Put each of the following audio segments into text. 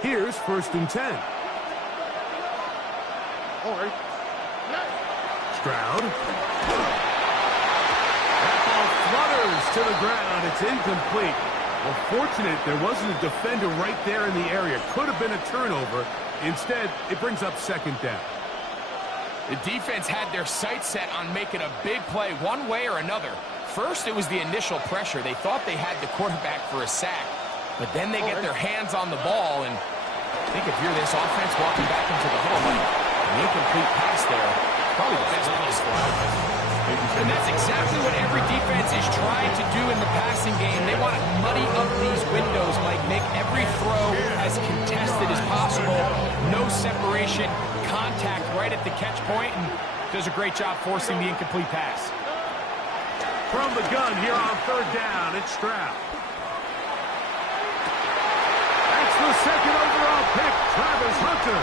Here's 1st and 10. Stroud. That ball flutters to the ground. It's incomplete. Well, fortunate there wasn't a defender right there in the area. Could have been a turnover. Instead, it brings up 2nd down. The defense had their sights set on making a big play one way or another. First, it was the initial pressure. They thought they had the quarterback for a sack. But then they get their hands on the ball, and I think if you're this offense walking back into the huddle, an incomplete pass there, probably the best place for it. And that's exactly what every defense is trying to do in the passing game. They want to muddy up these windows, Mike, make every throw as contested as possible. No separation, contact right at the catch point, and does a great job forcing the incomplete pass. From the gun here on 3rd down, it's Stroud. That's the 2nd overall pick, Travis Hunter.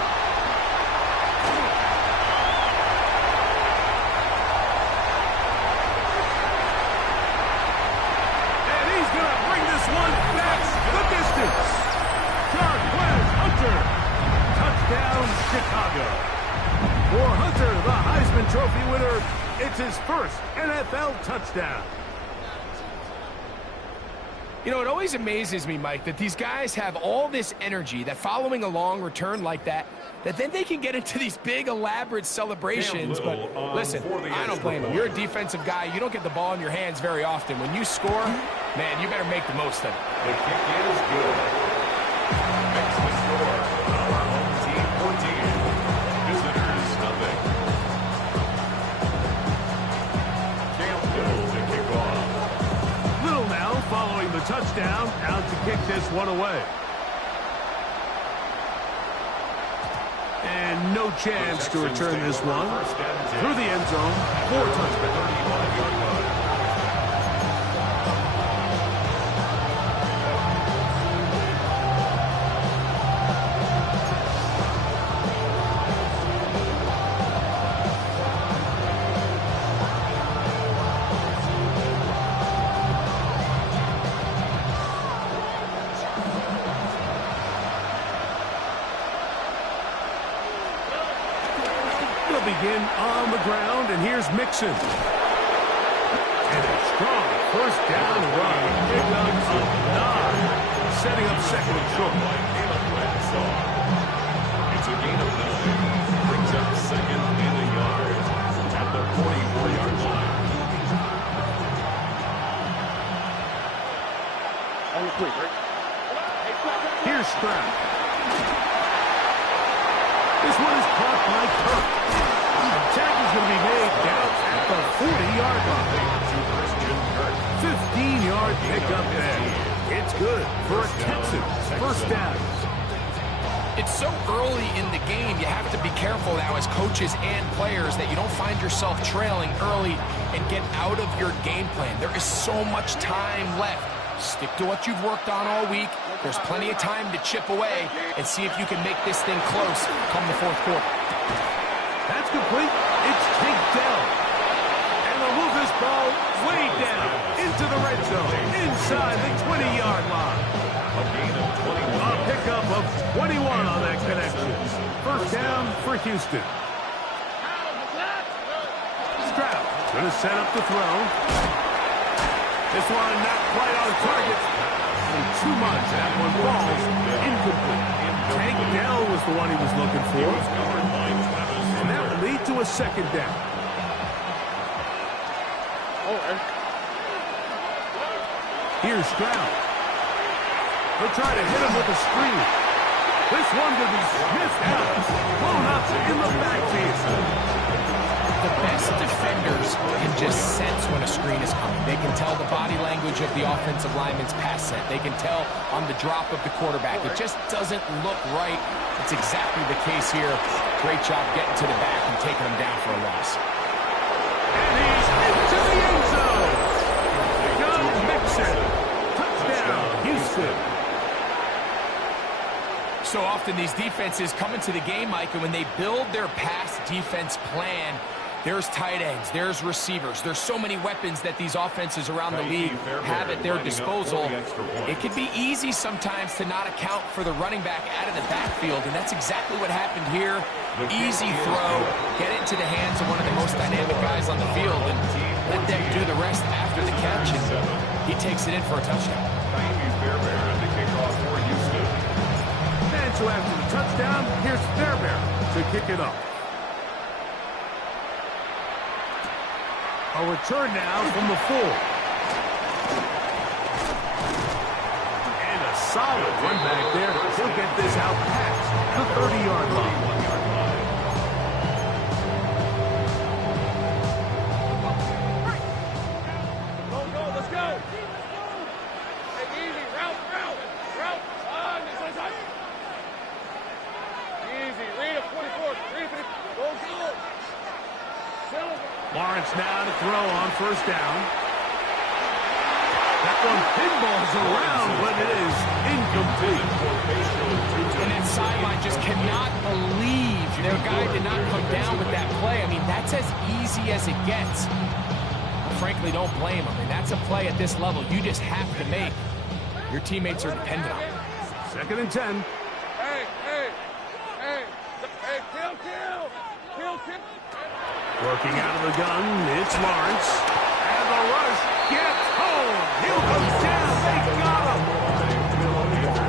And he's going to bring this one back the distance. Jarquez Hunter. Touchdown, Chicago. For Hunter, the Heisman Trophy winner, it's his first NFL touchdown. You know, it always amazes me, Mike, that these guys have all this energy, that following a long return like that then they can get into these big, elaborate celebrations. But listen, I don't blame them. You're a defensive guy. You don't get the ball in your hands very often. When you score, man, you better make the most of it. The kick is good. Makes the score. Our home team 14. Visitors nothing. Campbell to kick off. Little now following the touchdown, out to kick this one away. And no chance to return this one. Through the end zone, 4 touchdowns. Begin on the ground, and here's Mixon. And a strong 1st down run. Big up of 9. Setting up 2nd and short. It's a gain of 9. Brings up 2nd and a yard at the 44-yard line. Here's Stroud. This one is caught by Kirk. Tackle's going to be made down at the 40-yard line. 15-yard pickup there. It's good for a Texans 1st down. It's so early in the game, you have to be careful now as coaches and players that you don't find yourself trailing early and get out of your game plan. There is so much time left. Stick to what you've worked on all week. There's plenty of time to chip away and see if you can make this thing close come the 4th quarter. That's complete. It's Tank Dell. And they'll move this ball way down into the red zone, inside the 20-yard line. A gain of 21. A pickup of 21 on that connection. 1st down for Houston. Stroud going to set up the throw. This one not quite on target. And too much. That one falls incomplete. Tank Dell was the one he was looking for. And that will lead to a 2nd down. Here's Stroud. They'll try to hit him with a screen. This one could be sniffed out. Blown up in the backfield. The best defenders can just sense when a screen is coming. They can tell the body language of the offensive lineman's pass set. They can tell on the drop of the quarterback. It just doesn't look right. It's exactly the case here. Great job getting to the back and taking him down for a loss. And he's into the end zone. Go Mixon. Touchdown, Houston. So often these defenses come into the game, Mike, and when they build their pass defense plan, There's tight ends, there's receivers. There's so many weapons that these offenses around the league have at their disposal. It can be easy sometimes to not account for the running back out of the backfield, and that's exactly what happened here. Easy throw, get it into the hands of one of the most dynamic guys on the field, and let them do the rest after the catch, and he takes it in for a touchdown. And so after the touchdown, here's Fairbairn to kick it off. A return now from the 4. And a solid run back there. He'll get this out past the 30-yard line. Let's go. Hey, easy. Route. Easy. Read it, 24. Read it. Go. Lawrence now to throw on first down. That one pinballs around, but it is incomplete. And that sideline just cannot believe their guy did not come down with that play. I mean, that's as easy as it gets. Frankly, don't blame him. And that's a play at this level you just have to make. Your teammates are dependent on it. 2nd and 10. Hey, kill. Working out of the gun, it's Lawrence. And the rush gets home. He'll go down. They got him.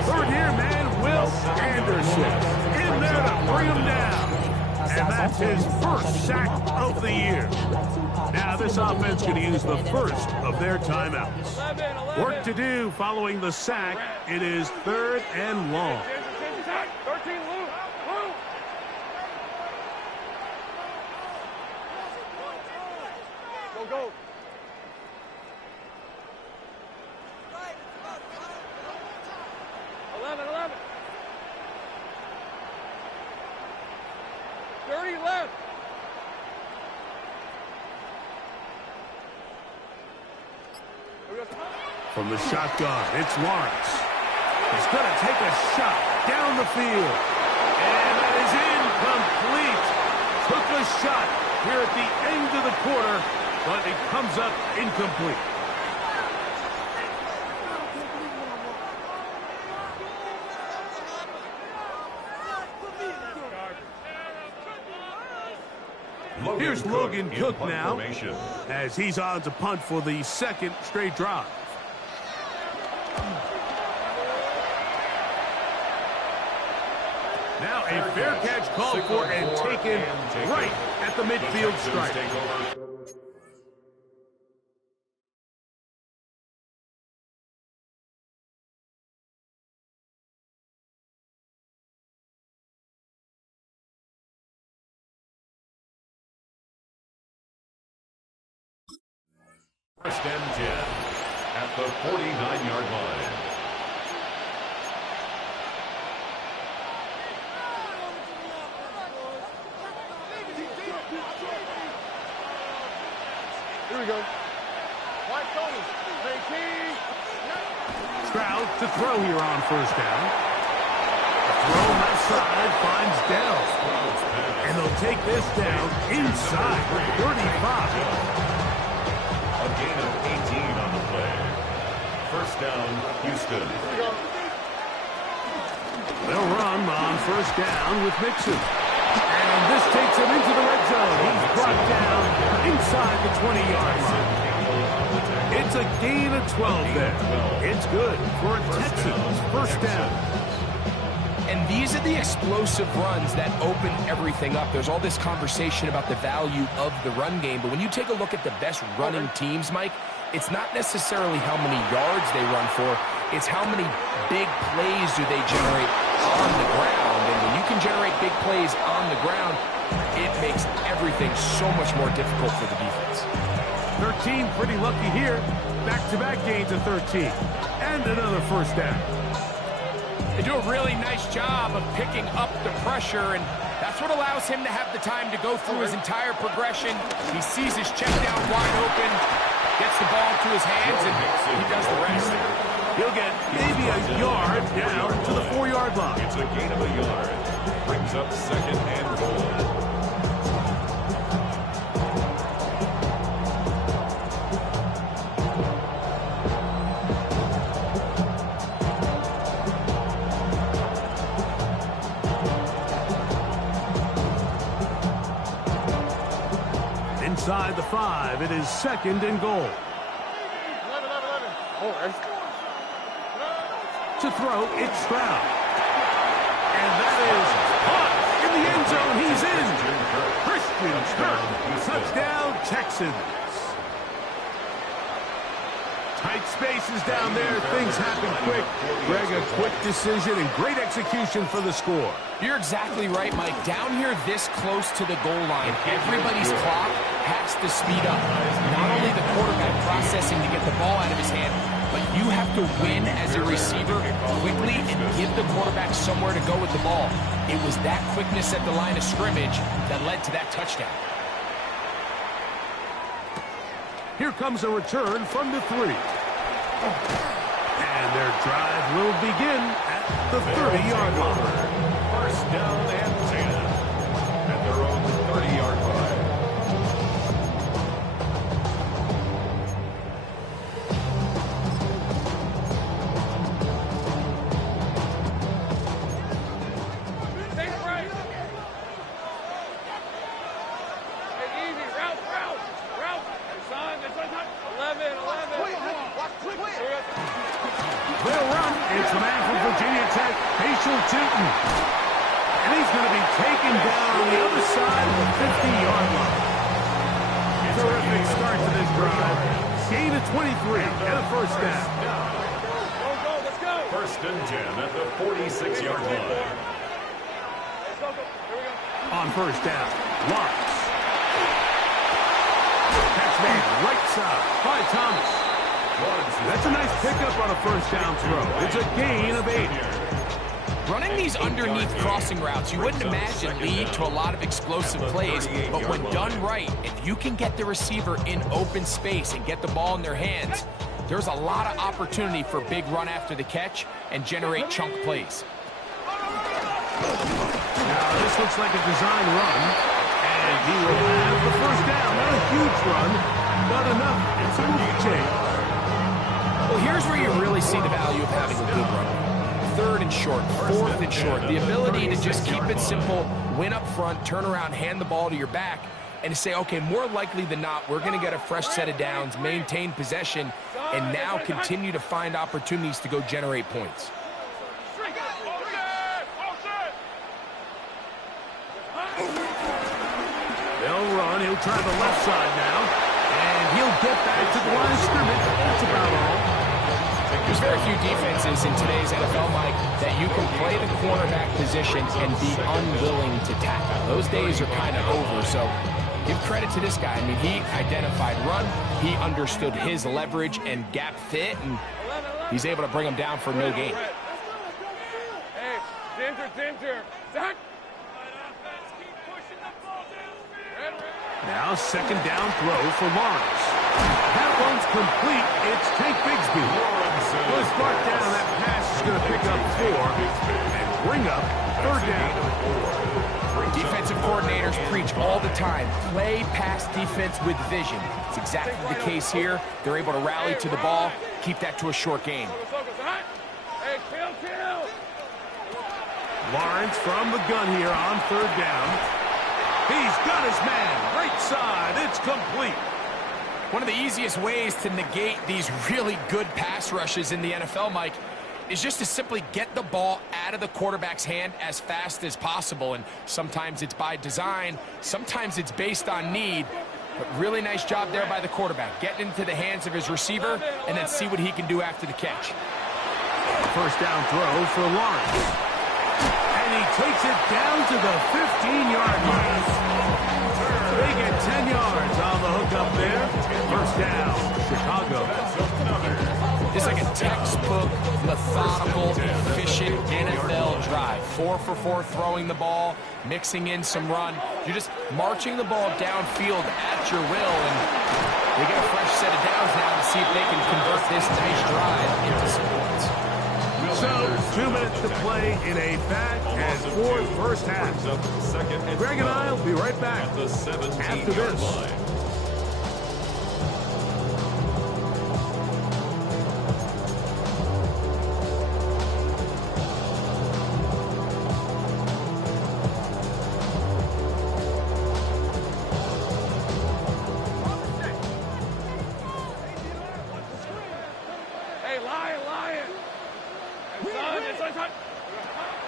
Third here, man, Will Anderson. In there to bring him down. And that's his first sack of the year. Now this offense going to use the first of their timeouts. 11. Work to do following the sack. It is 3rd and long. 13, Lou. Go. 11. 30 left. From the shotgun, it's Lawrence. He's going to take a shot down the field. And that is incomplete. Took a shot here at the end of the quarter, but it comes up incomplete. Here's Logan Cook now, as he's on to punt for the 2nd straight drive. Now a fair catch called for and taken right at the midfield stripe. First and 10 at the 49-yard line. Here we go. White Tony. Stroud to throw here on first down. Throw left side finds Dell. And they'll take this down inside the 35. A gain of 18 on the play. First down, Houston. They'll run on first down with Mixon. And this takes him into the red zone. He's brought down inside the 20-yard line. It's a gain of 12 there. It's good for a Texans first down. And these are the explosive runs that open everything up. There's all this conversation about the value of the run game, but when you take a look at the best running teams, Mike, it's not necessarily how many yards they run for, it's how many big plays do they generate on the ground. And when you can generate big plays on the ground, it makes everything so much more difficult for the defense. 13 pretty lucky here. Back-to-back gains of 13. And another first down. They do a really nice job of picking up the pressure, and that's what allows him to have the time to go through his entire progression. He sees his check down wide open, gets the ball to his hands, and he does the rest. He'll get maybe a yard down to the 4-yard line. It's a gain of a yard. Brings up 2nd and goal. inside the 5. It is 2nd and goal. 11. Oh, To throw, it's Stroud. And that is caught in the end zone. He's in. Christian Kirk. Touchdown, Texans. Tight spaces down there. Things happen quick. Greg, a quick decision and great execution for the score. You're exactly right, Mike. Down here this close to the goal line, everybody's clock has to speed up. Not only the quarterback processing to get the ball out of his hand, but you have to win as a receiver quickly and give the quarterback somewhere to go with the ball. It was that quickness at the line of scrimmage that led to that touchdown. Here comes a return from the 3. And their drive will begin at the 30-yard line. First down and 10 at their own 30-yard line. Take a break. Hey, easy. Route. Hey, son, this one's not 11. They'll run. It's the man from Virginia Tech, Facial Tootin. And he's going to be taken down on the other side of the 50-yard line. Terrific start to this drive. Gain of 23 and a first down. Go, let's go. First and 10 at the 46-yard line. Let's go. Here we go. On first down, Lawrence. Catch man, right side by Thomas. That's a nice pickup on a first down throw. It's a gain of 8. Running these underneath crossing routes, you wouldn't imagine lead to a lot of explosive plays, but when done right, if you can get the receiver in open space and get the ball in their hands, there's a lot of opportunity for big run after the catch and generate chunk plays. Now, this looks like a design run, and he will have the first down. Not a huge run, but enough. It's a move change. Well, here's where you really see the value of having a good run. 3rd and short, 4th and short. The ability to just keep it simple, win up front, turn around, hand the ball to your back, and to say, okay, more likely than not, we're going to get a fresh set of downs, maintain possession, and now continue to find opportunities to go generate points. They'll run. He'll try the left side now, and he'll get back to the line of scrimmage. That's about all. There's very few defenses in today's NFL, Mike, that you can play the cornerback position and be unwilling to tackle. Those days are kind of over, so give credit to this guy. I mean, he identified run, he understood his leverage and gap fit, and he's able to bring him down for no gain. Hey, Ginger. Zach. Now, second down throw for Lawrence. That one's complete. It's Tank Bigsby. First start down, that pass is going to pick up 4 and bring up 3rd down. Defensive coordinators preach all the time, play pass defense with vision. It's exactly the case here. They're able to rally to the ball, keep that to a short gain. Hey, kill. Lawrence from the gun here on 3rd down. He's got his man. Right side. It's complete. One of the easiest ways to negate these really good pass rushes in the NFL, Mike, is just to simply get the ball out of the quarterback's hand as fast as possible. And sometimes it's by design, sometimes it's based on need. But really nice job there by the quarterback, getting into the hands of his receiver and then see what he can do after the catch. First down throw for Lawrence. And he takes it down to the 15-yard line. They get 10 yards on the hook up there. First down, Chicago. It's like a textbook, methodical, efficient NFL drive. 4 for 4 throwing the ball, mixing in some run. You're just marching the ball downfield at your will, and they get a fresh set of downs now to see if they can convert this nice drive into some points. So, 2 minutes to play in a back-and-forth first half. Greg and I will be right back after this.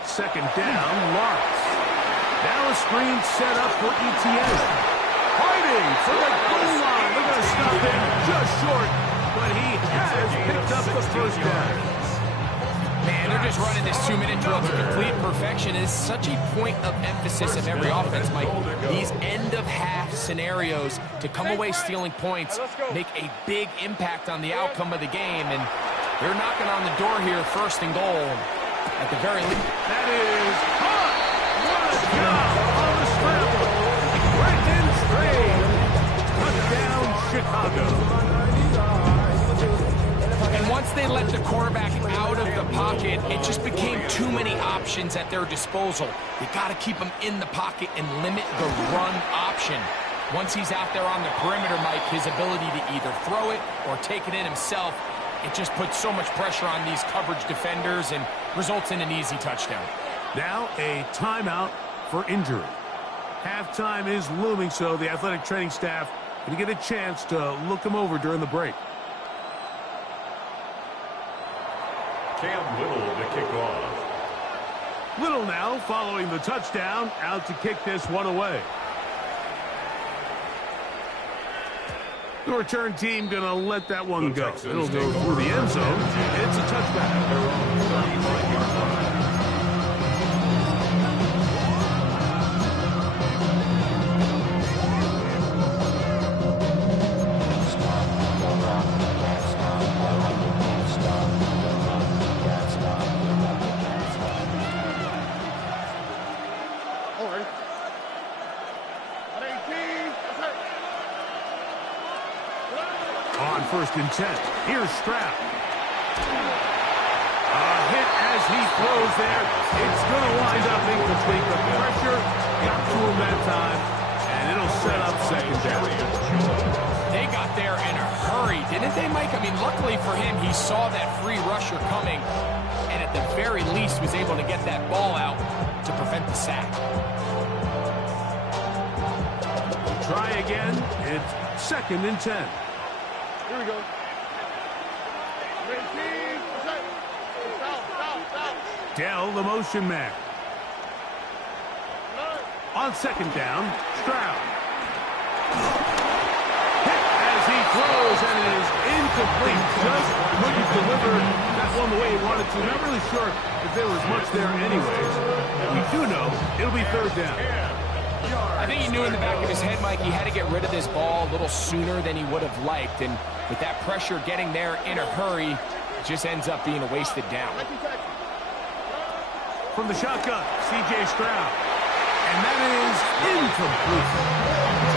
Second down, Lawrence. Now a screen set up for ETN. Fighting for the goal line. They're going to stop him just short, but he has picked up the first down. Man, they're just running this 2-minute drill to complete perfection. It's such a point of emphasis of every offense, Mike. These end-of-half scenarios to come away stealing points make a big impact on the outcome of the game, and they're knocking on the door here, first and goal, at the very least. That is caught! What a job on the scramble! Brendan Strain! Touchdown, Chicago. And once they let the quarterback out of the pocket, it just became too many options at their disposal. They got to keep him in the pocket and limit the run option. Once he's out there on the perimeter, Mike, his ability to either throw it or take it in himself, it just puts so much pressure on these coverage defenders and results in an easy touchdown. Now a timeout for injury. Halftime is looming, so the athletic training staff going to get a chance to look him over during the break. Cam Little to kick off. Little now following the touchdown, out to kick this one away. The return team going to let that one go. It'll go through the end zone, and it's a touchback. On 1st and 10, here's Stroud. A hit as he throws there. It's going to wind up incomplete. The pressure got to him that time, and it'll set up second down. They got there in a hurry, didn't they, Mike? I mean, luckily for him, he saw that free rusher coming, and at the very least was able to get that ball out to prevent the sack. Try again. It's 2nd and 10. Here we go. Dell, the motion man. On 2nd down, Stroud. Hit as he throws, and it is incomplete. Just couldn't deliver that one the way he wanted to. Not really sure if there was much there anyways. We do know it'll be 3rd down. I think he knew in the back of his head, Mike, he had to get rid of this ball a little sooner than he would have liked. And with that pressure getting there in a hurry, it just ends up being a wasted down. From the shotgun, C.J. Stroud. And that is incomplete.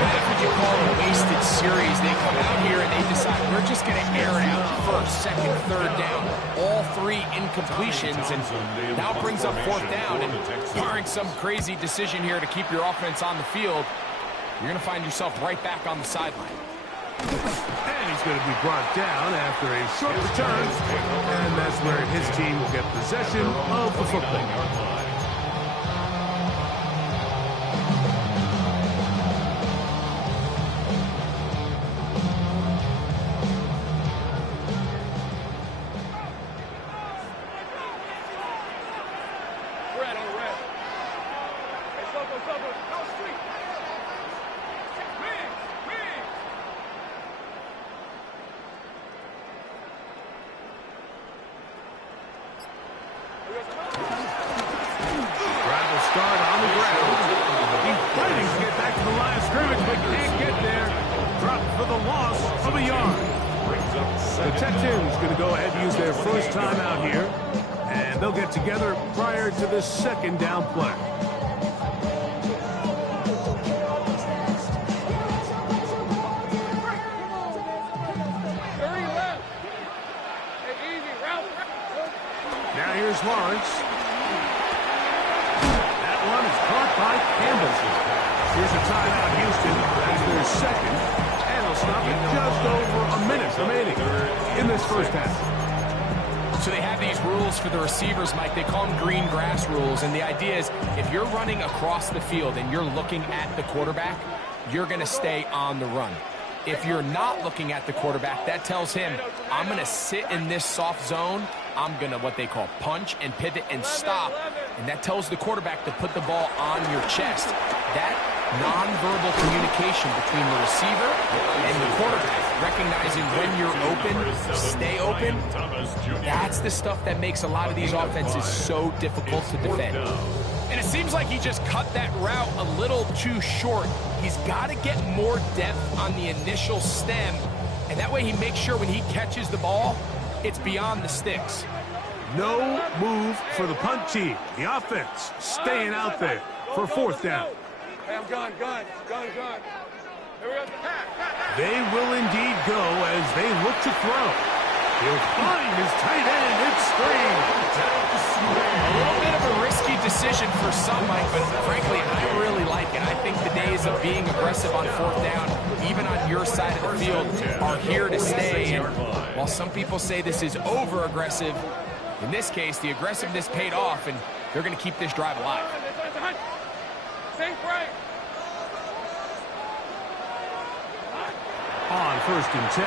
That's what you call a wasted series. They come out here and they decide, we're just going to air it out. 1st, 2nd, 3rd down. All 3 incompletions, and now brings up 4th down. And barring some crazy decision here to keep your offense on the field, you're going to find yourself right back on the sideline. And he's going to be brought down after a short return. And that's where his team will get possession of the football. Together prior to the 2nd down play. Now here's Lawrence. That one is caught by Campbell. Here's a timeout, Houston. That's their 2nd, and they'll stop it just over a minute remaining in this 1st half. So they have these rules for the receivers, Mike. They call them green grass rules. And the idea is if you're running across the field and you're looking at the quarterback, you're going to stay on the run. If you're not looking at the quarterback, that tells him, I'm going to sit in this soft zone I'm going to what they call punch and pivot and stop. And that tells the quarterback to put the ball on your chest. That nonverbal communication between the receiver and the quarterback, recognizing when you're open, stay open, that's the stuff that makes a lot of these offenses so difficult to defend. And it seems like he just cut that route a little too short. He's got to get more depth on the initial stem, and that way he makes sure when he catches the ball, it's beyond the sticks. No move for the punt team. The offense staying out there for fourth down. Hey, I'm gun. Here we go. They will indeed go as they look to throw. He'll find his tight end. It's Strange. A little bit of a risky decision for some, Mike, but frankly, I really like it. I think the days of being aggressive on fourth down, even on your side of the field, are here to stay. And while some people say this is over-aggressive, in this case, the aggressiveness paid off, and they're going to keep this drive alive. Think right. On 1st and 10,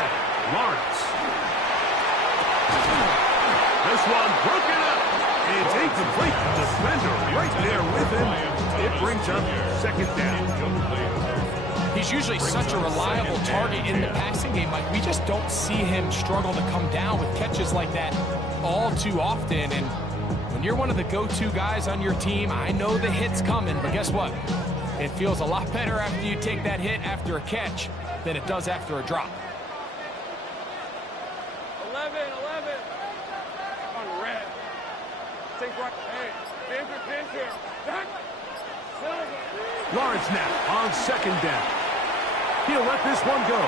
Lawrence. This one broken up. It's incomplete. Defender right there with him. It brings up 2nd down. He's usually such a reliable target in the passing game. Like, we just don't see him struggle to come down with catches like that all too often. And when you're one of the go-to guys on your team, I know the hit's coming, but guess what? It feels a lot better after you take that hit after a catch than it does after a drop. 11. On red. Think right. Hey, danger. Lawrence now on 2nd down. He'll let this one go.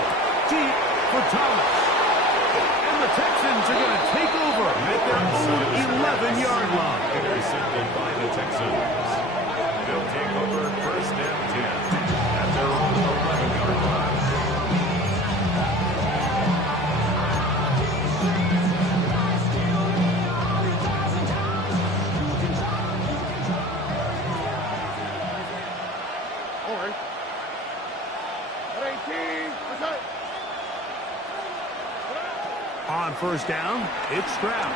Deep for Thomas. And the Texans are going to take over at their own 11-yard line. Intercepted by the Texans. They'll take over 1st and 10 at their own 11-yard line. On 1st down, it's Stroud.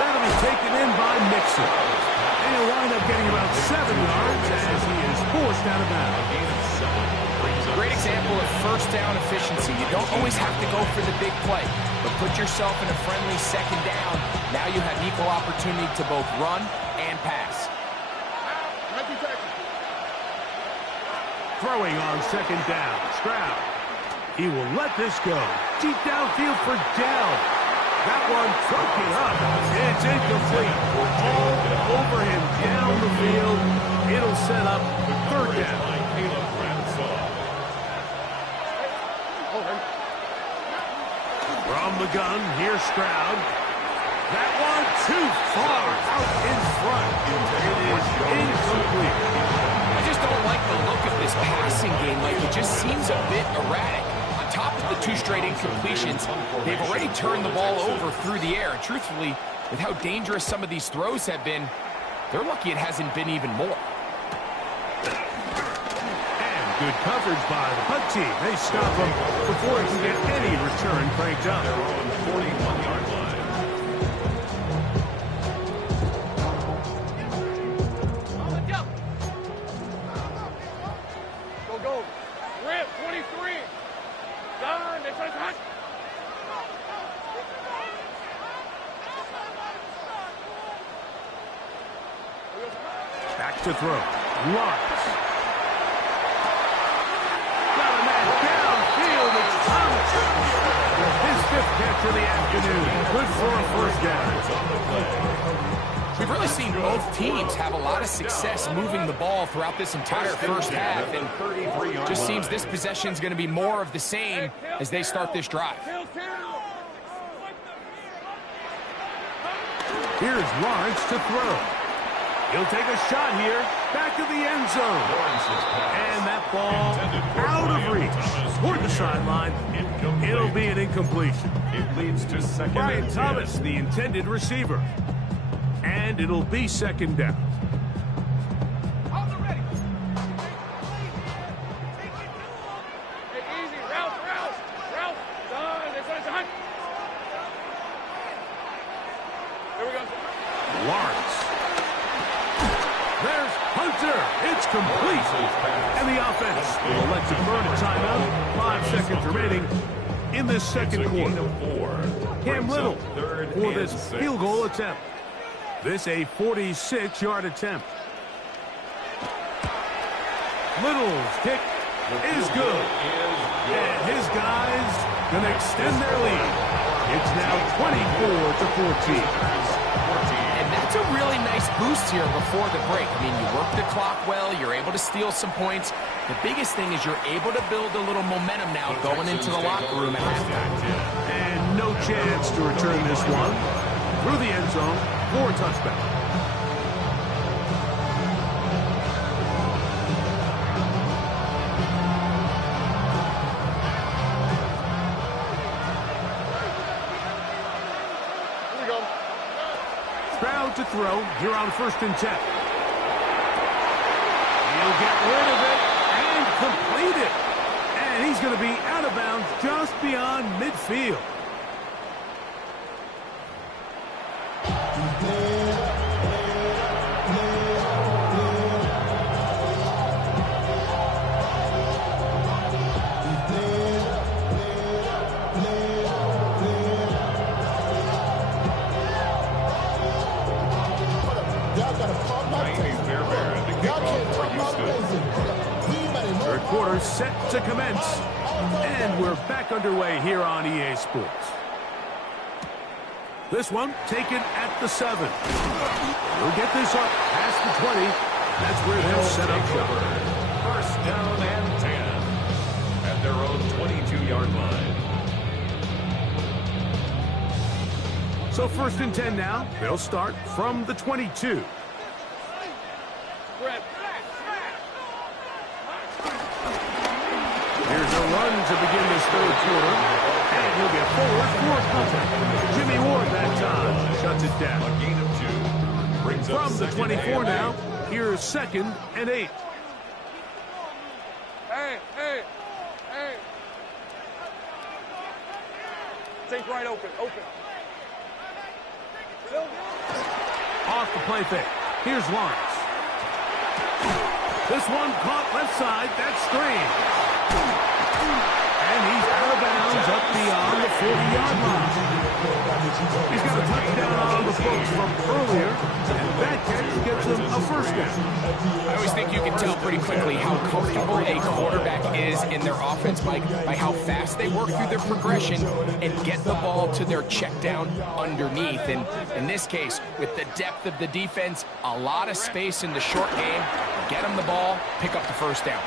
That'll be taken in by Mixon. And he'll wind up getting about 7 yards as he is forced out of bounds. Great example of 1st down efficiency. You don't always have to go for the big play, but put yourself in a friendly 2nd down. Now you have equal opportunity to both run and pass. Throwing on 2nd down, Stroud. He will let this go. Deep downfield for Dell. That one took it up. It's incomplete. All over him down the field. It'll set up 3rd down. From the gun, here's Stroud. That one too far out in front. It is incomplete. I just don't like the look of this passing game. Like, it just seems a bit erratic. On top of the 2 straight incompletions, they've already turned the ball over through the air. And truthfully, with how dangerous some of these throws have been, they're lucky it hasn't been even more. And good coverage by the punt team. They stop him before he can get any return cranked up. Their own 41-yard line. Go. Rip, 23. Done. This one's hot. Back to throw. Lawrence. Got a man downfield. It's Thomas. His 5th catch of the afternoon. Good for a 1st down. We've really seen both teams have a lot of success moving the ball throughout this entire 1st half, and it just seems this possession is going to be more of the same as they start this drive. Here's Lawrence to throw. He'll take a shot here, back of the end zone. And that ball out of reach toward the sideline. It'll be an incompletion. It leads to 2nd Brian and 10. Thomas, the intended receiver. And it'll be 2nd down. Hey, easy. Route. Done. This one's hot. Lawrence. There's Hunter. It's complete. And the offense will elect to burn a timeout. 5 seconds remaining in this second quarter. Cam Little for this field goal attempt. This a 46-yard attempt. Little's kick is good. And his guys going to extend their lead. It's now 24-14. And that's a really nice boost here before the break. I mean, you work the clock well. You're able to steal some points. The biggest thing is you're able to build a little momentum now going into the locker room at halftime. And no chance to return this one through the end zone for a touchback. Stroud to throw here on 1st and 10. He'll get rid of it and complete it. And he's going to be out of bounds just beyond midfield. Third quarter set to commence, and we're back underway here on EA Sports. This one taken at the 7. We'll get this up past the 20. That's where they'll set up shop. 1st down and 10 at their own 22-yard line. So 1st and 10 now. They'll start from the 22. Here's a run to begin this 3rd quarter. And he'll get forward for a comeback. Jimmy Ward that time shuts it down. A gain of 2. Brings up From the 24 now, here's 2nd and 8. Hey. Take right open. Off the play fake. Here's Lawrence. This one caught left side. That's screen. And he's out of bounds up beyond the 40-yard line. He's got a touchdown on the books from earlier, and that catch gets him a 1st down. I always think you can tell pretty quickly how comfortable a quarterback is in their offense, Mike, by how fast they work through their progression and get the ball to their check down underneath. And in this case, with the depth of the defense, a lot of space in the short game, get them the ball, pick up the 1st down.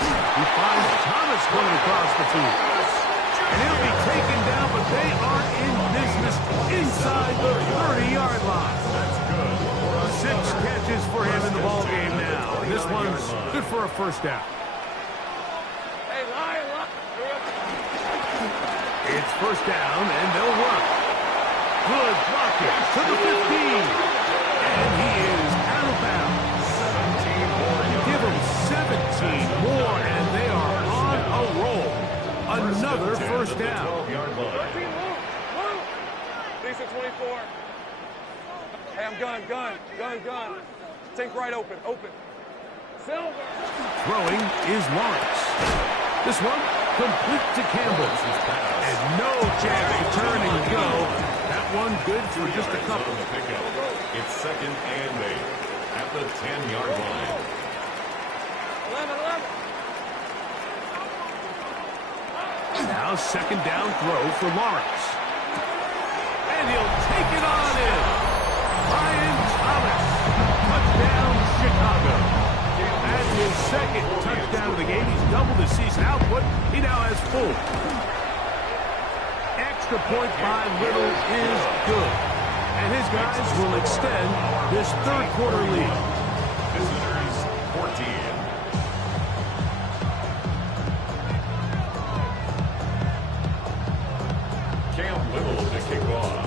He finds Thomas coming across the field. And he'll be taken down, but they are in business inside the 30-yard line. That's good. 6 catches for him in the ballgame now. And this one's good for a 1st down. Hey, line. It's 1st down, and they'll run. Good blocking to the 15. And he is out of bounds. 17 more. Give him 17 more, and they are on a roll. Another 1st down. 12-yard line. 13, move. Lisa, 24. Hey, I'm gun. Take right open. Silver. Throwing is Lawrence. This one complete to Campbell. And no chance to turn and go. That one good for just a couple. It's 2nd and 8 at the 10-yard line. 11. Now 2nd down throw for Lawrence. And he'll take it on in. Brian Thomas. Touchdown, Chicago. That's his 2nd touchdown of the game. He's doubled his season output. He now has 4. Extra point by Little is good. And his guys will extend this 3rd quarter lead. Visitors 14. Cam Little to kick off.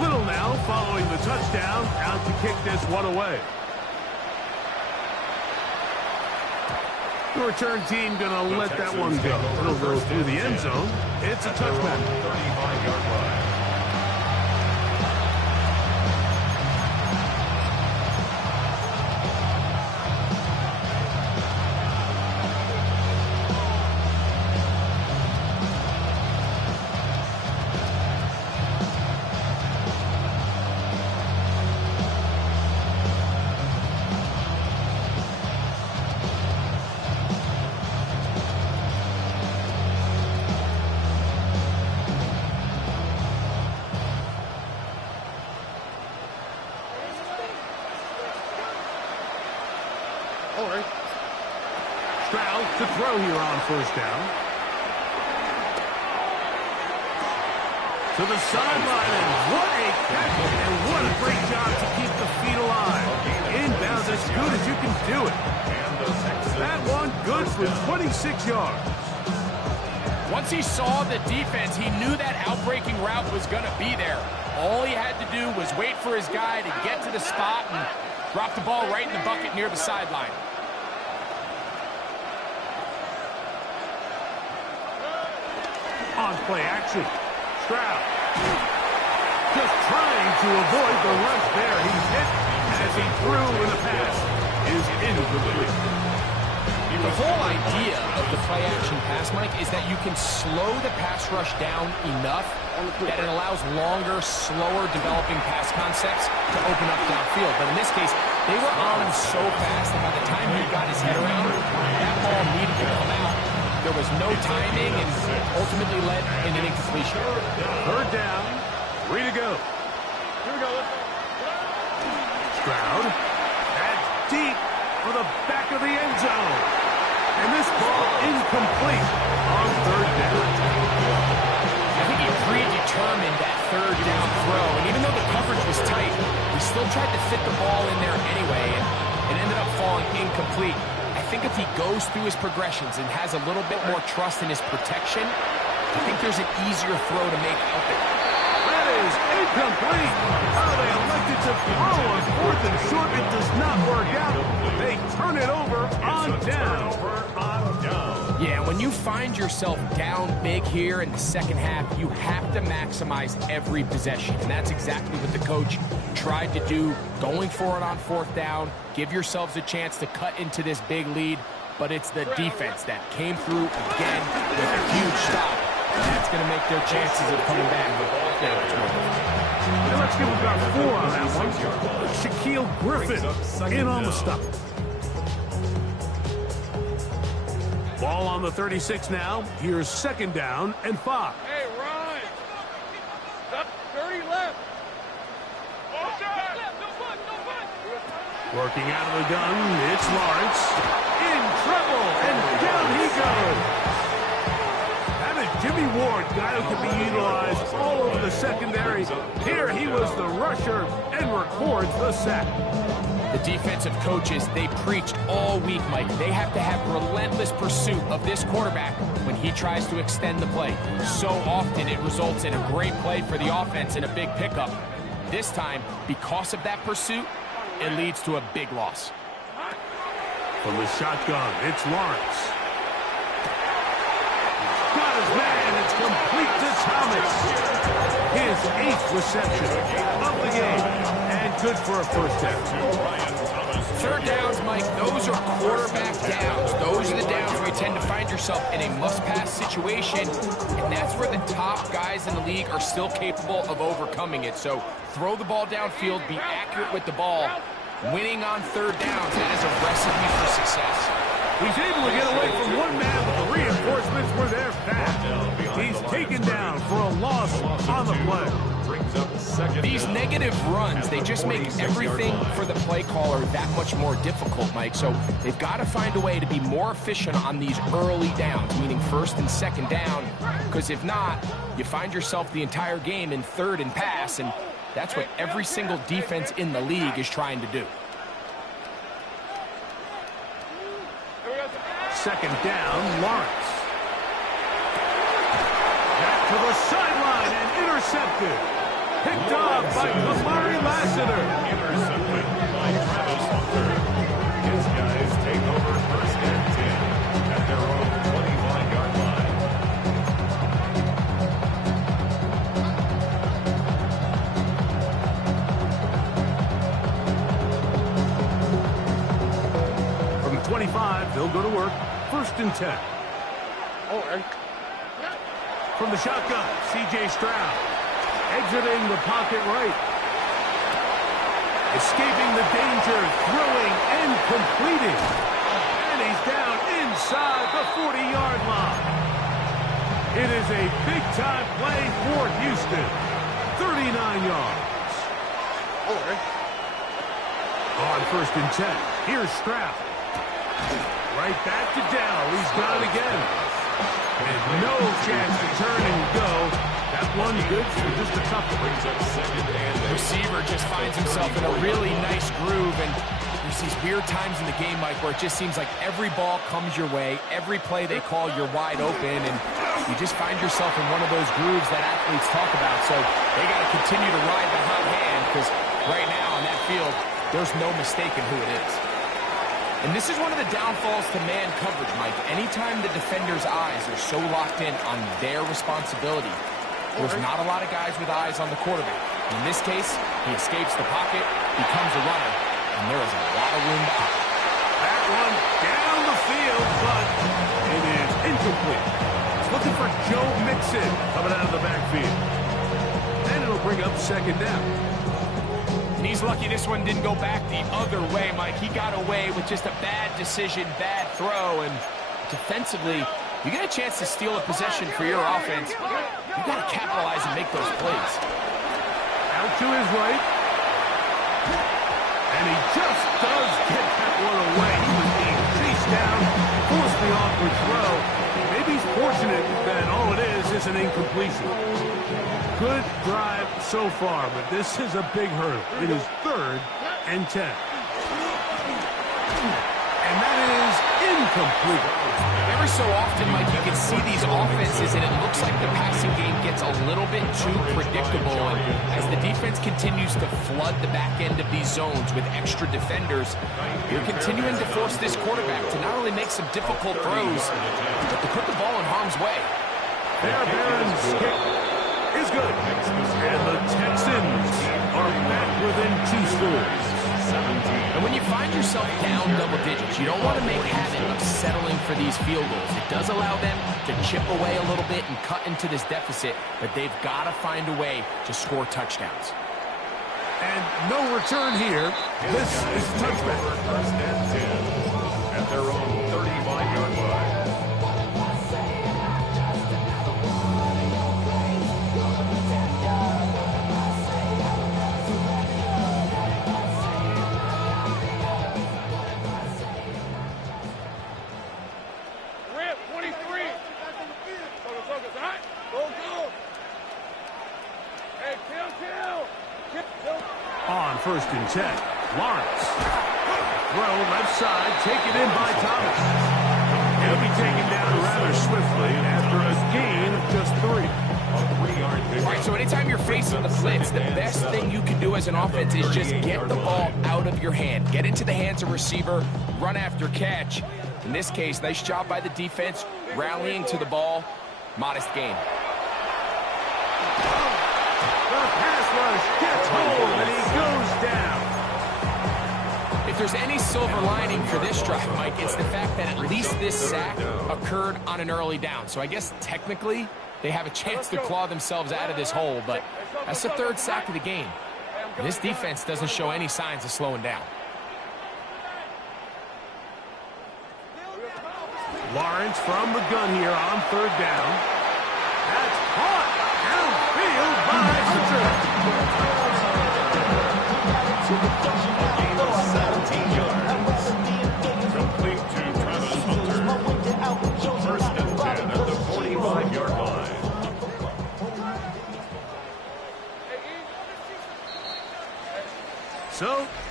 Little now following the touchdown, out to kick this one away. The return team going to let that one go. It'll go through the end zone. It's a touchback. 35-yard line. Stroud to throw here on first down. To the sideline, and what a catch, and what a great job to keep the feet alive. Inbounds as good as you can do it. That one good for 26 yards. Once he saw the defense, he knew that outbreaking route was going to be there. All he had to do was wait for his guy to get to the spot and drop the ball right in the bucket near the sideline. On play action. Stroud. Just trying to avoid the rush there. He's hit as he threw in the pass. Is incomplete. The whole idea of the play-action pass, Mike, is that you can slow the pass rush down enough that it allows longer, slower developing pass concepts to open up downfield. But in this case, they were on him so fast that by the time he got his head around, that ball needed to come out. There was no timing and ultimately led in an incompletion. Third down, 3 to go. Here we go. Stroud. That's deep for the back of the end zone. And this ball incomplete on third down. I think he predetermined that third down throw, and even though the coverage was tight, he still tried to fit the ball in there anyway, and it ended up falling incomplete. I think if he goes through his progressions and has a little bit more trust in his protection, I think there's an easier throw to make out there. That is incomplete. Oh, they elected to throw on fourth and short. It does not work out. They turn it over on down. Yeah, when you find yourself down big here in the second half, you have to maximize every possession. And that's exactly what the coach tried to do, going for it on fourth down. Give yourselves a chance to cut into this big lead. But it's the defense that came through again with a huge stop. And that's going to make their chances of coming back that much more difficult. And let's give him about 4 on that one. Shaquille Griffin in on the stop. Ball on the 36 now. Here's second down and 5. Hey, Ron. Up 30 left. Working out of the gun, it's Lawrence. In trouble, and down he goes. Having Jimmy Ward, guy who can be utilized all over the secondary. Here he was the rusher and records the sack. The defensive coaches, they preached all week, Mike. They have to have relentless pursuit of this quarterback when he tries to extend the play. So often it results in a great play for the offense and a big pickup. This time, because of that pursuit, it leads to a big loss. From the shotgun, it's Lawrence. He's got his man. It's complete to Thomas. His 8th reception of the game. And good for a first down. Third downs, Mike, those are quarterback downs. Those are the downs where you tend to find yourself in a must-pass situation, and that's where the top guys in the league are still capable of overcoming it. So throw the ball downfield, be accurate with the ball. Winning on third downs, that is a recipe for success. He's able to get away from one man, but the reinforcements were there fast. He's taken down for a loss on the play. These negative runs, they just make everything for the play caller that much more difficult, Mike. So they've got to find a way to be more efficient on these early downs, meaning first and second down, because if not, you find yourself the entire game in third and pass, and that's what every single defense in the league is trying to do. Second down, Lawrence. Back to the sideline and intercepted. Picked off by Kamari Lassiter. Intercepted by Travis Hunter. His guys take over first and 10. 25. They'll go to work. 1st and 10. From the shotgun, C.J. Stroud. Exiting the pocket right. Escaping the danger, throwing and completing. And he's down inside the 40-yard line. It is a big-time play for Houston. 39 yards. On 1st and 10, here's Stroud. Right back to Dell. He's got it again. And no chance to turn and go. That one good for just a couple. The receiver just finds himself in a really nice groove, and there's these weird times in the game, Mike, where it just seems like every ball comes your way, every play they call, you're wide open, and you just find yourself in one of those grooves that athletes talk about. So they got to continue to ride the hot hand, because right now on that field, there's no mistaking who it is. And this is one of the downfalls to man coverage, Mike. Anytime the defender's eyes are so locked in on their responsibility, there's not a lot of guys with eyes on the quarterback. In this case, he escapes the pocket, becomes a runner, and there is a lot of room to hide. That one down the field, but it is incomplete. It's looking for Joe Mixon coming out of the backfield. And it'll bring up 2nd down. And he's lucky this one didn't go back the other way, Mike. He got away with just a bad decision, bad throw, and defensively, you get a chance to steal a possession for your offense, you got to capitalize and make those plays. Out to his right. And he just does get that one away. He was being chased down, forced the awkward throw. Maybe he's fortunate that all it is an incompletion. Good drive so far, but this is a big hurdle. It is 3rd and 10. And that is incomplete. Every so often, Mike, you can see these offenses, and it looks like the passing game gets a little bit too predictable. And as the defense continues to flood the back end of these zones with extra defenders, you're continuing to force this quarterback to not only make some difficult throws, but to put the ball in harm's way. Barron's kick is good. And the Texans are back within 2 scores. And when you find yourself down double digits, you don't want to make habit of settling for these field goals. It does allow them to chip away a little bit and cut into this deficit, but they've got to find a way to score touchdowns. And no return here. This is a touchback. 1st and 10 at their own 35-yard line. On 1st and 10, Lawrence. Throw left side, taken in by Thomas. He'll be taken down rather swiftly after a gain of just 3. All right, so anytime you're facing the blitz, the best thing you can do as an offense is just get the ball out of your hand. Get into the hands of receiver, run after catch. In this case, nice job by the defense, rallying to the ball. Modest gain. The pass rush gets home, and he goes down. If there's any silver lining for this drive, Mike, it's the fact that at least this sack occurred on an early down. So I guess technically they have a chance to claw themselves out of this hole, but that's the 3rd sack of the game. And this defense doesn't show any signs of slowing down. Lawrence from the gun here on 3rd down. That's caught downfield by Hunter. Gain of 17 yards. Complete to Travis Hunter. 1st and 10 at the 45-yard line. So,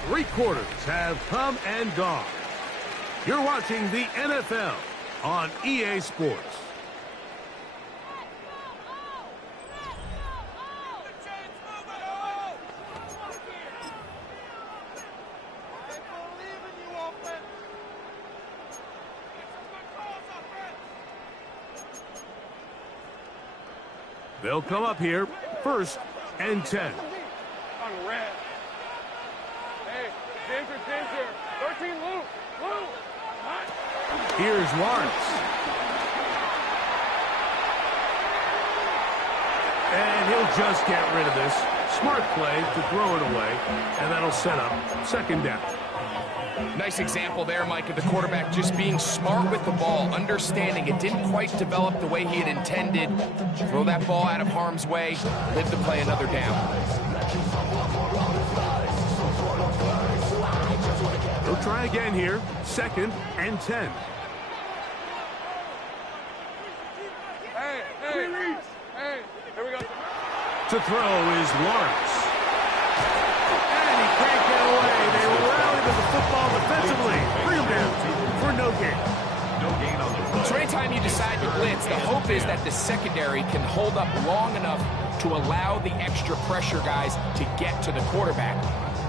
3 quarters have come and gone. You're watching the NFL on EA Sports. They'll come up here, 1st and 10. On the red. Hey, danger, danger. 13, Lou. Lou. 9. Here's Lawrence. And he'll just get rid of this. Smart play to throw it away, and that'll set up second down. Nice example there, Mike, of the quarterback just being smart with the ball, understanding it didn't quite develop the way he had intended. Throw that ball out of harm's way, live to play another down. He'll try again here, 2nd and 10. Hey, here we go. To throw is Lawrence. And he can't get away. They rally to the football defensively. Bring him down for no gain. No gain on the play. So anytime you decide to blitz, the hope is that the secondary can hold up long enough to allow the extra pressure guys to get to the quarterback.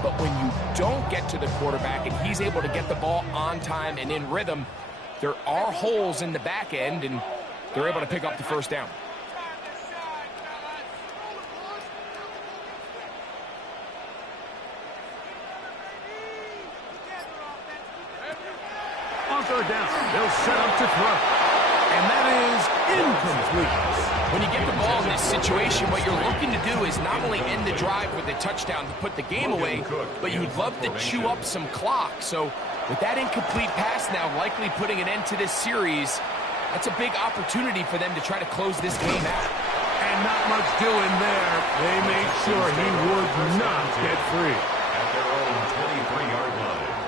But when you don't get to the quarterback and he's able to get the ball on time and in rhythm, there are holes in the back end, and they're able to pick up the first down. On third down, they'll set up to throw. And that is incomplete. When you get the ball in this situation, what you're looking to do is not only end the drive with a touchdown to put the game away, but you'd love to chew up some clock. So with that incomplete pass now likely putting an end to this series, that's a big opportunity for them to try to close this game out. And not much doing there. They made sure he would not get free. At their own 23-yard line.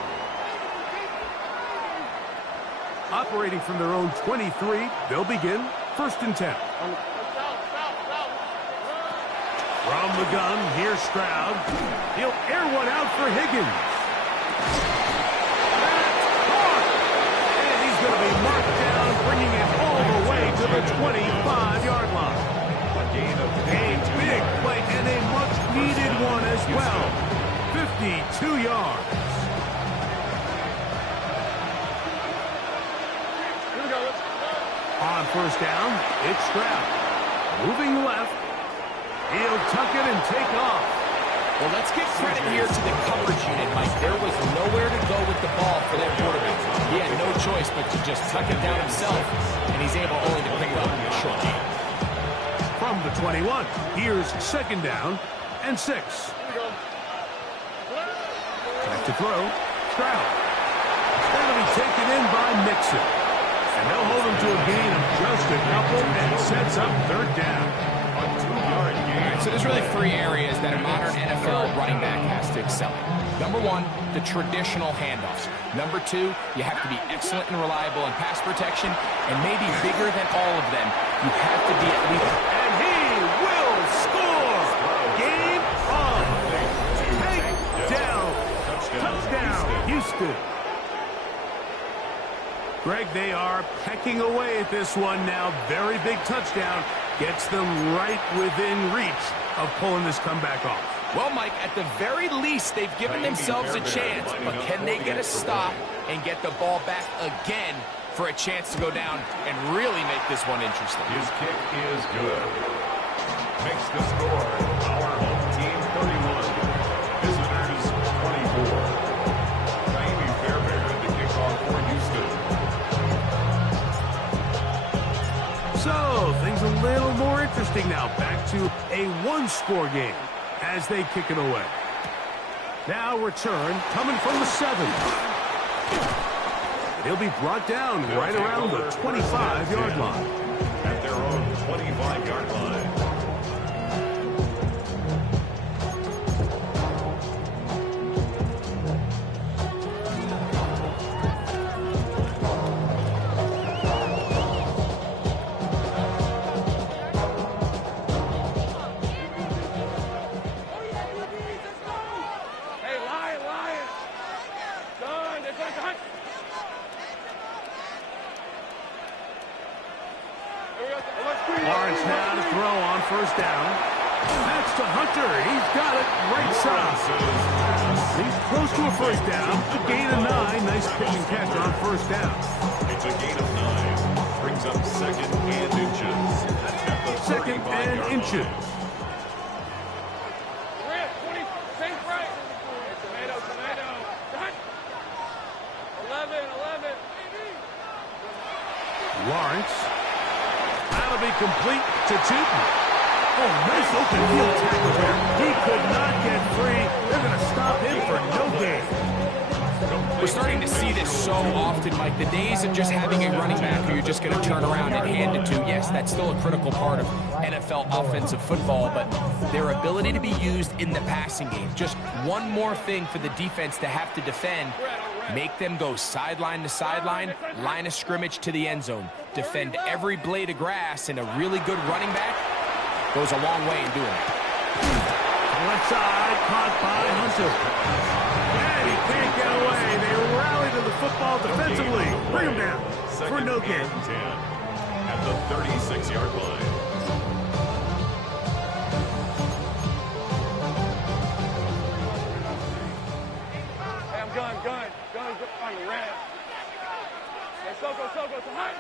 Operating from their own 23, they'll begin 1st and 10. From the gun, here's Stroud. He'll air one out for Higgins. That's caught! And he's going to be marked down, bringing it all the way to the 25-yard line. A gain of A big play and a much-needed one as well. 52 yards. On 1st down, it's Stroud. Moving left. He'll tuck it and take off. Well, let's give credit here to the coverage unit, Mike. There was nowhere to go with the ball for their quarterback. He had no choice but to just tuck it down himself, and he's able only to pick up a short gain. From the 21, here's 2nd down and 6. Back to throw, Stroud. That'll be taken in by Mixon. And they'll hold him to a gain of just a couple and sets up 3rd down. a 2-yard gain. So there's really 3 areas that a modern NFL running back has to excel in. Number 1, the traditional handoffs. Number 2, you have to be excellent and reliable in pass protection. And maybe bigger than all of them, you have to be at least... And he will score! Game on! Takedown! Touchdown, Houston! Greg, they are pecking away at this one now. Very big touchdown. Gets them right within reach of pulling this comeback off. Well, Mike, at the very least, they've given themselves a chance. But can they get a stop and get the ball back again for a chance to go down and really make this one interesting? His kick is good. Makes the score. Our home team 31. Visitors 24. Miami Fairbairn to kick off for Houston. So, things a little more interesting now. Back to a one-score game as they kick it away. Now return coming from the 7. He'll be brought down right around the 25-yard line. At their own 25-yard line. Hey, Lion. Done. It's done. Lawrence now to throw on 1st down. That's to Hunter. He's got it right side. He's close to a 1st down. A gain of 9. Nice pitch and catch on 1st down. It's a gain of 9. Brings up 2nd and inches. That's at the 2nd and 35-yard inches. line. Red, 20, think right. Tomato. Done. 11. Lawrence. That'll be complete to Tootin. Oh, nice open field tackle there. He could not get free. They're going to stop him for no gain. We're starting to see this so often, Mike. The days of just having a running back who you're just going to turn around and hand it to, yes, that's still a critical part of NFL offensive football, but their ability to be used in the passing game, just one more thing for the defense to have to defend, make them go sideline to sideline, line of scrimmage to the end zone, defend every blade of grass, and a really good running back goes a long way in doing it. Left side, caught by Hunter. And he can't get away. They rally to the football defensively. Bring him down for no gain. At the 36-yard line. Hey, I'm gun on the red. Hey, Soko, tonight.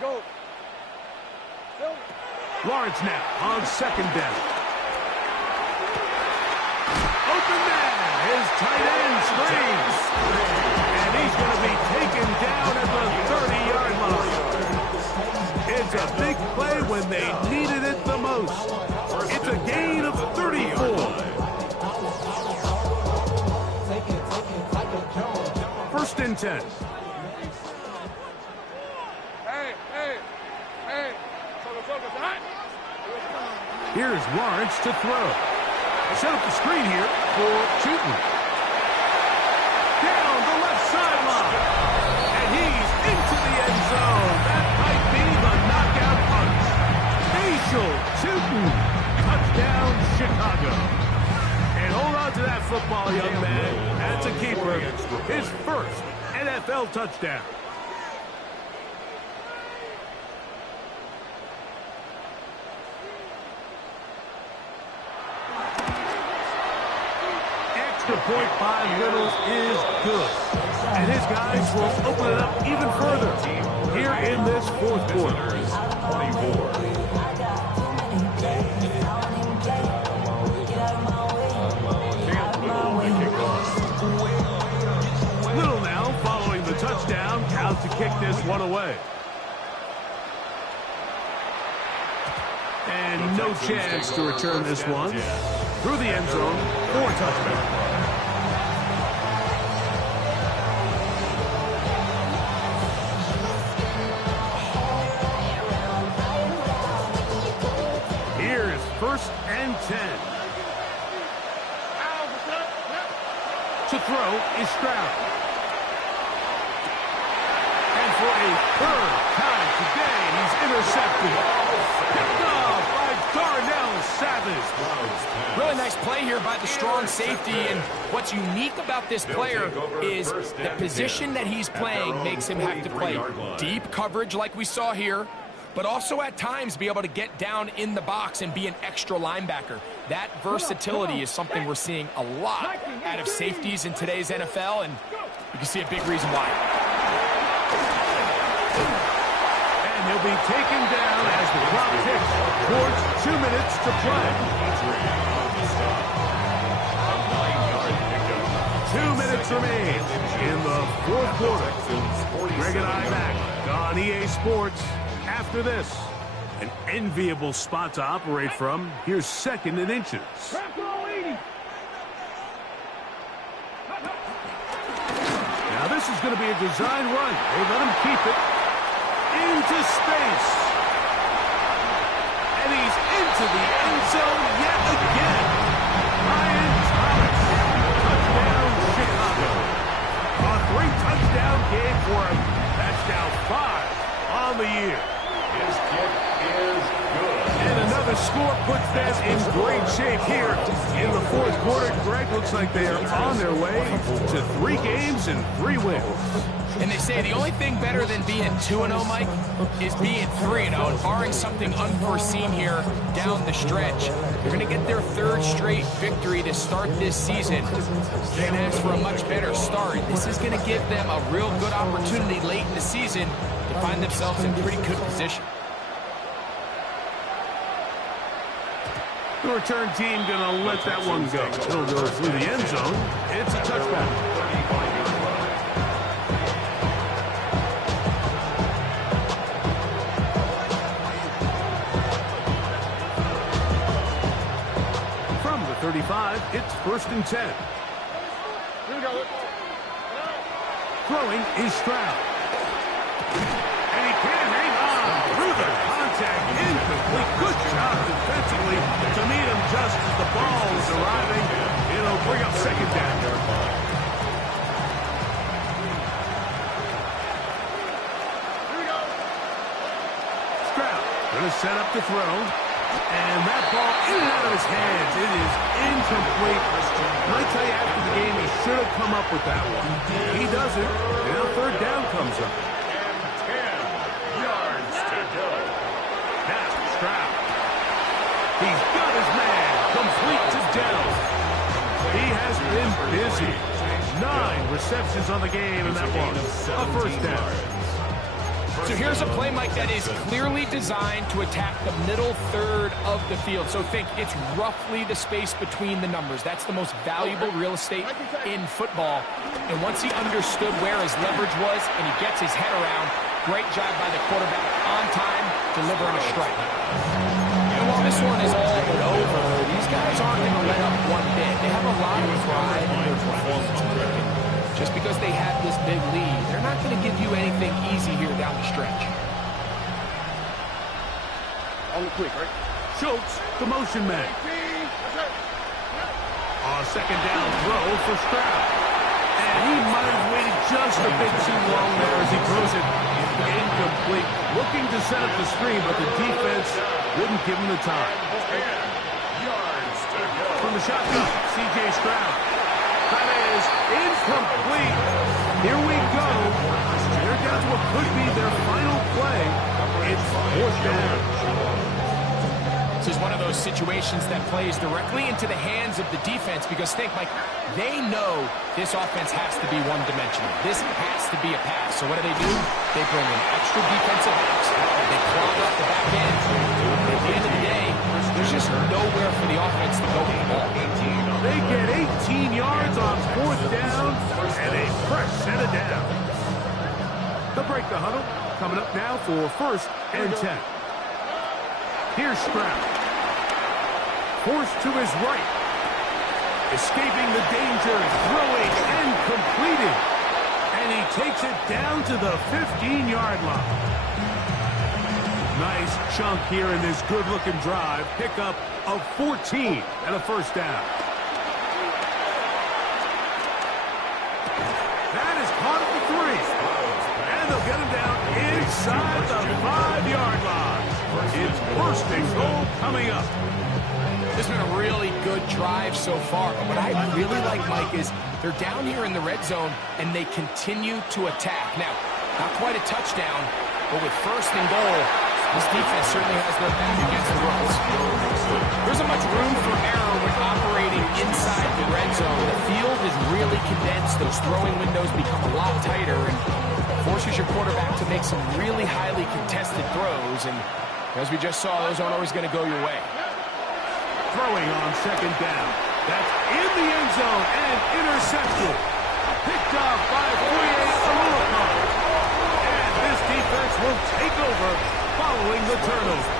Go. Lawrence now on second down. Open man. His tight end screams. And he's going to be taken down at the 30-yard line. It's a big play when they needed it the most. It's a gain of 34. First and 10. Here's Lawrence to throw. Set up the screen here for Tootin. Down the left sideline. And he's into the end zone. That might be the knockout punch. Facial Tootin. Touchdown, Chicago. And hold on to that football, young man. That's a keeper. His first NFL touchdown. Extra point by Littles is good. And his guys will open it up even further here in this fourth quarter. 24. Little now following the touchdown, out to kick this one away. And no chance to return this one. Through the end zone for a touchdown. Here's first and 10. To throw is Stroud. And for a third time today, he's intercepted. Picked off by Darnell Savage. Really nice play here by the strong safety, and what's unique about this player is the position that he's playing makes him have to play deep coverage like we saw here, but also at times be able to get down in the box and be an extra linebacker. That versatility is something we're seeing a lot out of safeties in today's NFL, and you can see a big reason why. And he'll be taken down as the clock ticks towards 2 minutes to play. 2 minutes remain in the fourth quarter. Greg and I back on EA Sports after this. An enviable spot to operate from. Here's second and inches. Now this is going to be a design run. They let him keep it into space. And he's into the end zone yet again. Ryan Thomas. Touchdown, Chicago. A 3-touchdown game for him. That's now 5 on the year. His kick is good. And another score puts them in great shape here in the fourth quarter. Greg, looks like they are on their way to 3 games and 3 wins. And they say the only thing better than being 2-0, Mike, is being 3-0. And barring something unforeseen here down the stretch, they're going to get their 3rd straight victory to start this season. They're going to ask for a much better start. This is going to give them a real good opportunity late in the season to find themselves in pretty good position. The return team going to let that one go. It'll go through the end zone. It's a touchback. From the 35, it's 1st and 10. Here we go. Throwing is Stroud. And he can't hang on through the contact. Incomplete. Good job defensively to meet him just as the ball is arriving. It'll bring up 2nd down. Here we go. Stroud going to set up the throw. And that ball in and out of his hands. It is incomplete. I tell you, after the game, he should have come up with that one. He doesn't. Now 3rd down comes up. And 10 yards to go. Now Stroud. He's got his man. Complete to Dell. He has been busy. 9 receptions on the game, and that one a 1st down. So here's a play, Mike, that is clearly designed to attack the middle 3rd of the field. So think it's roughly the space between the numbers. That's the most valuable real estate in football. And once he understood where his leverage was and he gets his head around, great job by the quarterback on time, delivering a strike. And while this one is all but over, these guys aren't going to let up one bit. They have a lot of pride in their performance. Just because they have this big lead, they're not going to give you anything easy here down the stretch. Only quick, right? Schultz, the motion man. A 2nd down throw for Stroud. And he might have waited just a bit too long there as he throws it incomplete. Looking to set up the screen, but the defense wouldn't give him the time. 10 yards to go. From the shotgun, C.J. Stroud. That is incomplete. Here we go. They're down to what could be their final play. It's 4th down. This is one of those situations that plays directly into the hands of the defense because think, Mike, they know this offense has to be one-dimensional. This has to be a pass. So what do? They bring in extra defensive backs. They clog up the back end. And at the end of the day, there's just nowhere for the offense to go with the ball. They get 18 yards on 4th down and a fresh set of downs. They'll break the huddle. Coming up now for 1st and 10. Here's Stroud. Forced to his right. Escaping the danger, throwing and completing. And he takes it down to the 15-yard line. Nice chunk here in this good-looking drive. Pickup of 14 and a 1st down. That is caught at the 3. And they'll get him down inside the 5-yard line. It's 1st and goal coming up. This has been a really good drive so far. But what I really like, Mike, is they're down here in the red zone, and they continue to attack. Now, not quite a touchdown, but with 1st and goal, this defense certainly has their back against the runs. There isn't much room for error when operating inside the red zone. The field is really condensed. Those throwing windows become a lot tighter and forces your quarterback to make some really highly contested throws. And as we just saw, those aren't always going to go your way. Throwing on 2nd down. That's in the end zone and intercepted. Picked off by Alulakar. And this defense will take over following the turnover.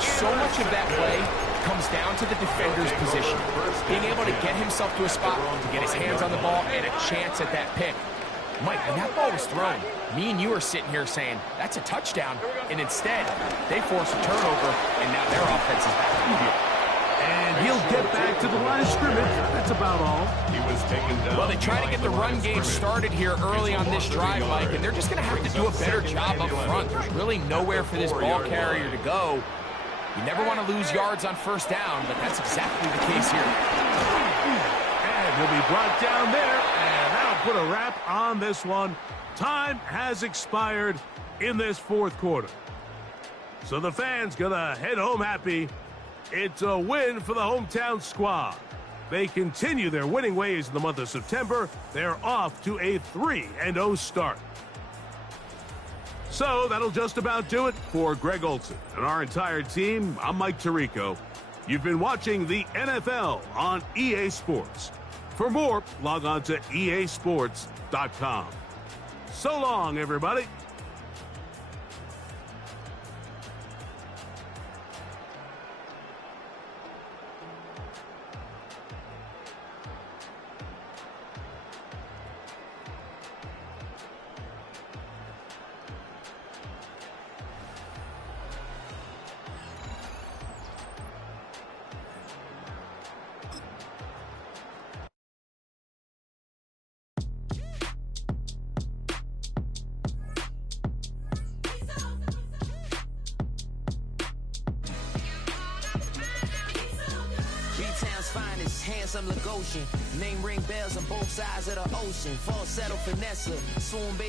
So much of that play comes down to the defender's position. Being able to get himself to a spot, to get his hands on the ball, and a chance at that pick. Mike, when that ball was thrown, me and you are sitting here saying, that's a touchdown. And instead, they force a turnover, and now their offense is back in the field. And he'll get back to the line of scrimmage. That's about all. He was taken down. Well, they try to get the run game started here early on this drive, Mike, and they're just going to have to do a better job up front. There's really nowhere for this ball carrier to go. You never want to lose yards on 1st down, but that's exactly the case here. And he'll be brought down there, and that'll put a wrap on this one. Time has expired in this 4th quarter. So the fans gonna head home happy. It's a win for the hometown squad. They continue their winning ways in the month of September. They're off to a 3-0 start. So that'll just about do it for Greg Olson and our entire team. I'm Mike Tirico. You've been watching the NFL on EA Sports. For more, log on to easports.com. So long, everybody. B-Town's finest, handsome Lagosian. Name ring bells on both sides of the ocean. Falsetto finesse, swoon baby.